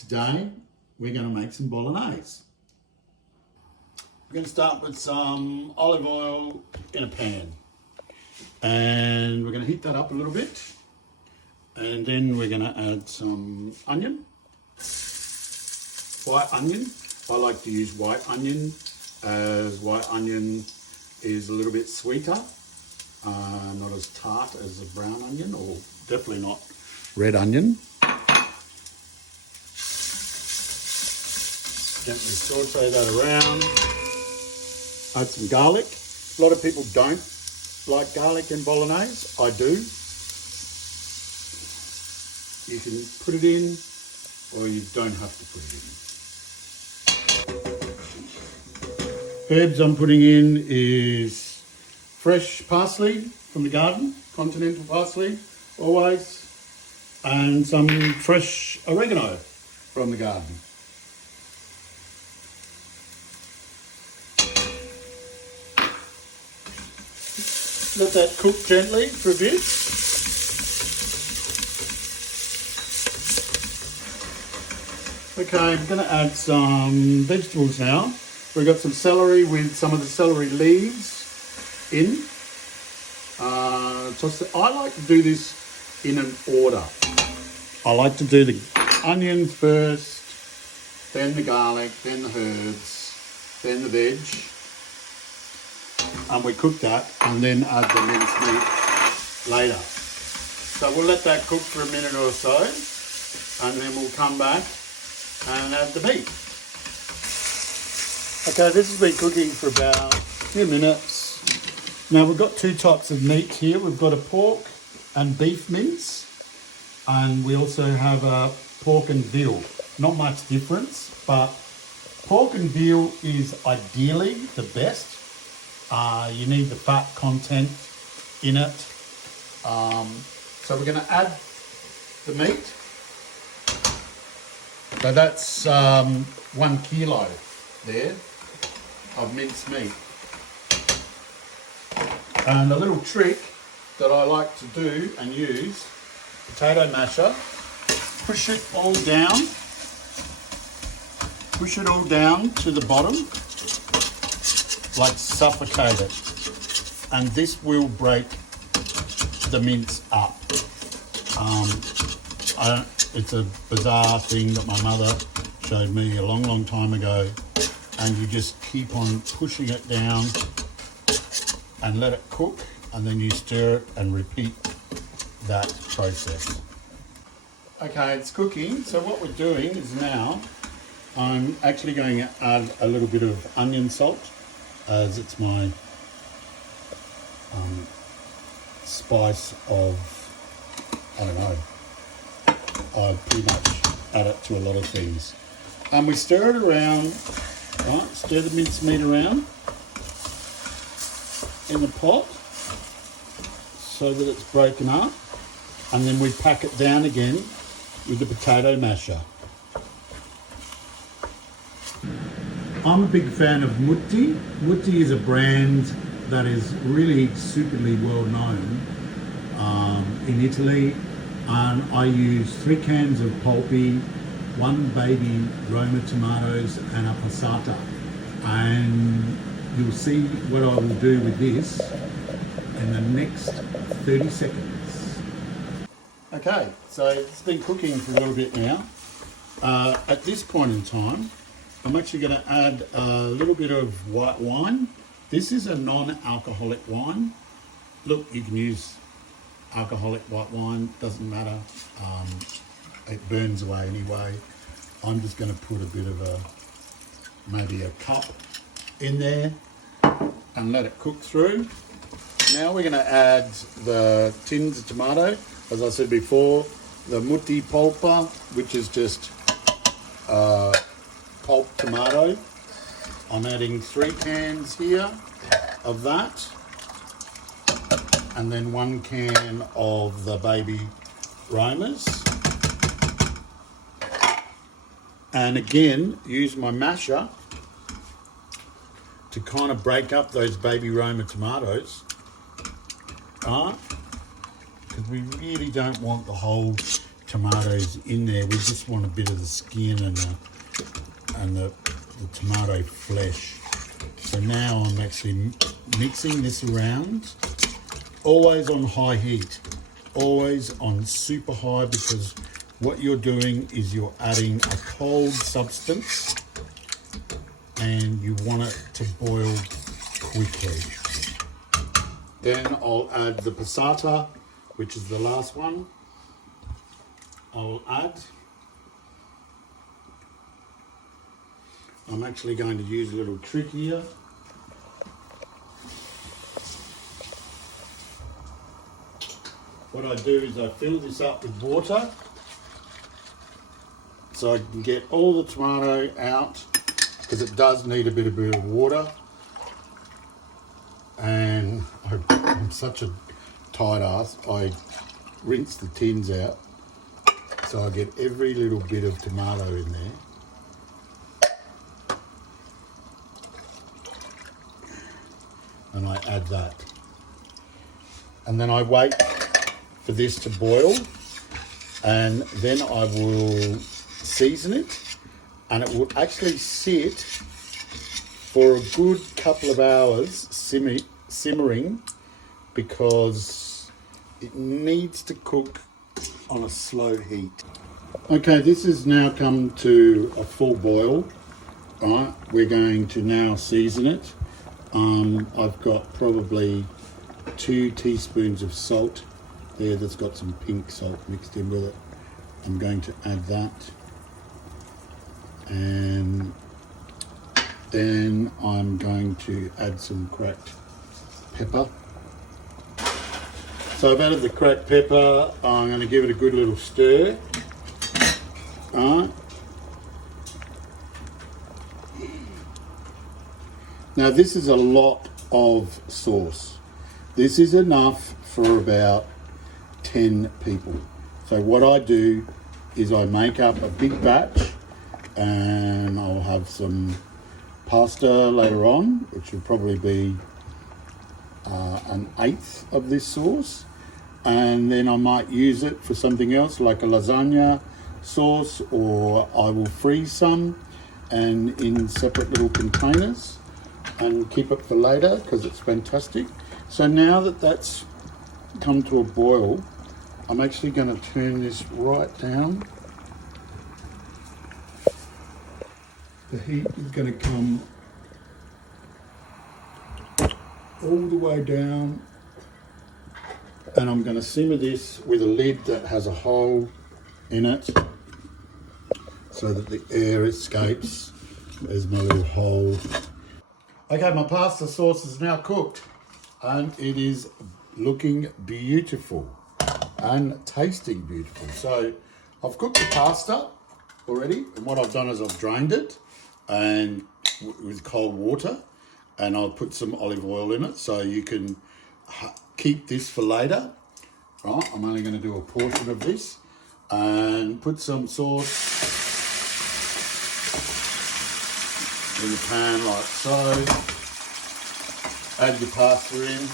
Today we're going to make some bolognese. We're going to start with some olive oil in a pan, and we're going to heat that up a little bit, and then we're going to add some onion, white onion. I like to use white onion as white onion is a little bit sweeter, not as tart as a brown onion, or definitely not red onion. Gently saute that around. Add some garlic. A lot of people don't like garlic in bolognese. I do. You can put it in, or you don't have to put it in. Herbs I'm putting in is fresh parsley from the garden, continental parsley, always, and some fresh oregano from the garden. Let that cook gently for a bit. Okay, I'm going to add some vegetables now. We've got some celery with some of the celery leaves in. I like to do this in an order. I like to do the onions first, then the garlic, then the herbs, then the veg. And we cook that and then add the minced meat later. So we'll let that cook for a minute or so, and then we'll come back and add the meat. Okay, this has been cooking for about a few minutes. Now we've got two types of meat here. We've got a pork and beef mince, and we also have a pork and veal. Not much difference, but pork and veal is ideally the best. You need the fat content in it. So we're going to add the meat. So that's 1 kilo there of minced meat. And a little trick that I like to do and use, potato masher, push it all down to the bottom, like suffocate it, and this will break the mince up. It's a bizarre thing that my mother showed me a long time ago, and you just keep on pushing it down and let it cook, and then you stir it and repeat that process. Okay, it's cooking, so what we're doing is now I'm actually going to add a little bit of onion salt, as it's my spice of, I don't know, I pretty much add it to a lot of things. And we stir it around, right, stir the minced meat around in the pot so that it's broken up, and then we pack it down again with the potato masher. I'm a big fan of Mutti. Mutti is a brand that is really superly well known in Italy, and I use 3 cans of pulpy, 1 baby Roma tomatoes, and a passata. And you'll see what I will do with this in the next 30 seconds. Okay, so it's been cooking for a little bit now. At this point in time, I'm actually going to add a little bit of white wine. This is a non-alcoholic wine. Look, you can use alcoholic white wine, doesn't matter. It burns away anyway. I'm just going to put a bit of maybe a cup in there and let it cook through. Now we're going to add the tins of tomato. As I said before, the Mutti polpa, which is just pulp tomato. I'm adding 3 cans here of that, and then 1 can of the baby Romas. And again, use my masher to kind of break up those baby Roma tomatoes, because we really don't want the whole tomatoes in there. We just want a bit of the skin and the tomato flesh. So now I'm actually mixing this around, always on high heat, always on super high, because what you're doing is you're adding a cold substance and you want it to boil quickly. Then I'll add the passata, which is the last one. I'll add. I'm actually going to use a little trick here. What I do is I fill this up with water so I can get all the tomato out, because it does need a bit of water. And I'm such a tight ass, I rinse the tins out so I get every little bit of tomato in there. And I add that. And then I wait for this to boil, and then I will season it, and it will actually sit for a good couple of hours simmering, because it needs to cook on a slow heat. Okay, this has now come to a full boil. Right, we're going to now season it. I've got probably 2 teaspoons of salt there that's got some pink salt mixed in with it. I'm going to add that, and then I'm going to add some cracked pepper. So I've added the cracked pepper. I'm going to give it a good little stir. Alright. Now this is a lot of sauce. This is enough for about 10 people. So what I do is I make up a big batch, and I'll have some pasta later on, which will probably be 1/8 of this sauce, and then I might use it for something else like a lasagna sauce, or I will freeze some and in separate little containers and keep it for later, because it's fantastic. So now that that's come to a boil, I'm actually going to turn this right down. The heat is going to come all the way down, and I'm going to simmer this with a lid that has a hole in it so that the air escapes. There's my little hole. Okay, my pasta sauce is now cooked, and it is looking beautiful and tasting beautiful. So I've cooked the pasta already, and what I've done is I've drained it and with cold water, and I'll put some olive oil in it so you can keep this for later. Right, I'm only going to do a portion of this, and put some sauce in the pan like so. Add your pasta in.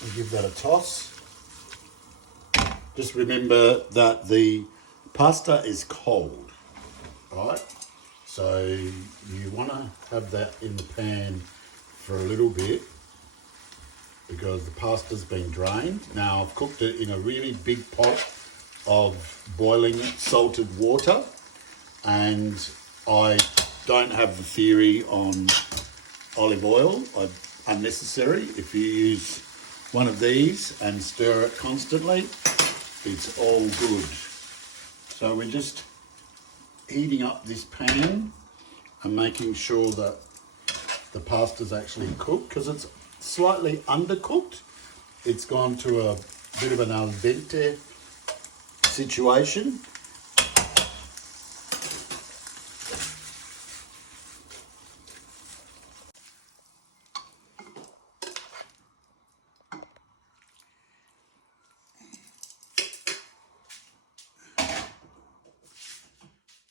And give that a toss. Just remember that the pasta is cold, right? So you want to have that in the pan for a little bit, because the pasta's been drained. Now I've cooked it in a really big pot of boiling salted water, and I don't have the theory on olive oil. Unnecessary. If you use one of these and stir it constantly, it's all good. So we're just heating up this pan and making sure that the pasta's actually cooked, because it's slightly undercooked. It's gone to a bit of an al dente situation.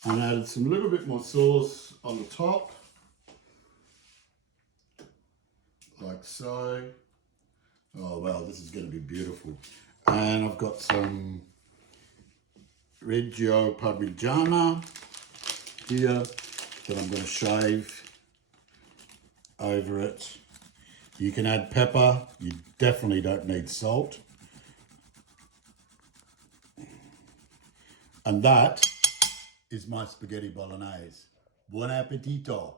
And added some little bit more sauce on the top. so. Oh wow, this is going to be beautiful. And I've got some Reggio Parmigiana here that I'm going to shave over it. You can add pepper. You definitely don't need salt. And that is my spaghetti bolognese. Buon appetito.